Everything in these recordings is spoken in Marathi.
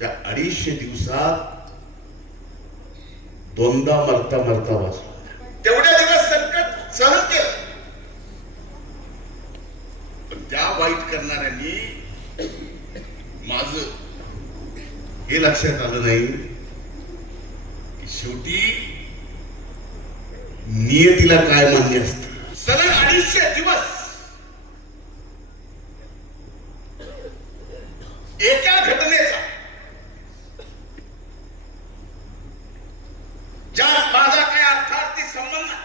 त्या अडीचशे दिवसात दोनदा मरता मरता वाचलो. तेवढ्या दिवस संकट सहन केलं. पण त्या वाईट करणाऱ्यांनी माझ हे लक्षात आलं नाही की शेवटी नियतीला काय मान्य असत? सलग अडीचशे दिवस. एका घटनेचा ज्या माझा काही अर्थार्थी संबंध नाही.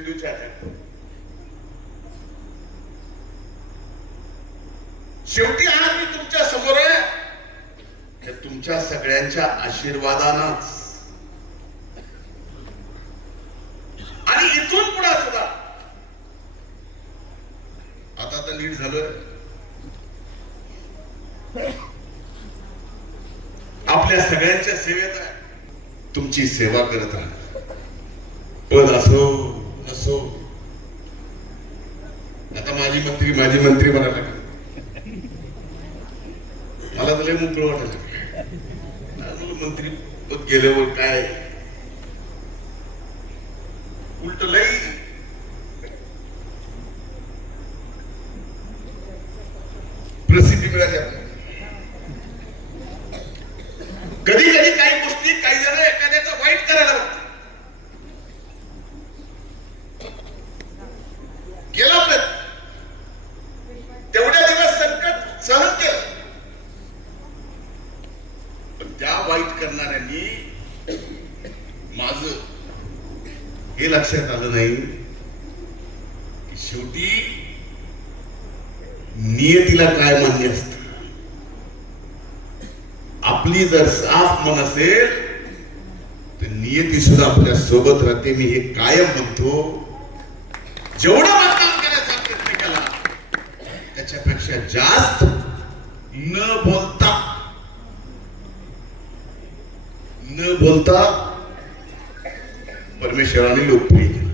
मेंदूच्या शेवटी आज मी तुमच्यासमोर आहे. तुमच्या सगळ्यांच्या आशीर्वादानच आणि इथून पुढे सुद्धा. आता तर नीट झालं आपल्या सगळ्यांच्या सेवेत आहे. तुमची सेवा करत राहा. पद असो. माजी मंत्री माजी मंत्री म्हणायला लागले. मला तर लय मोकळं वाटायला मंत्री पद गेल्यावर काय? उलट लई प्रसिद्धी मिळाली कधी कधी काही गोष्टी काही जण एखाद्याचं वाईट करायला बघतात केला प्रयत्न तेवढ्या दिवस संकट सहन केलं पण त्या वाईट करणाऱ्यांनी माझ हे लक्षात आलं नाही की शेवटी नियतीला काय मान्य असत? आपली जर साफ मन असेल तर नियती सुद्धा आपल्यासोबत राहते. मी हे कायम म्हणतो जेवढं मतदान करायचा प्रयत्न केला त्याच्यापेक्षा जास्त न बोलता न बोलता परमेश्वराने लोकप्रिय केलं.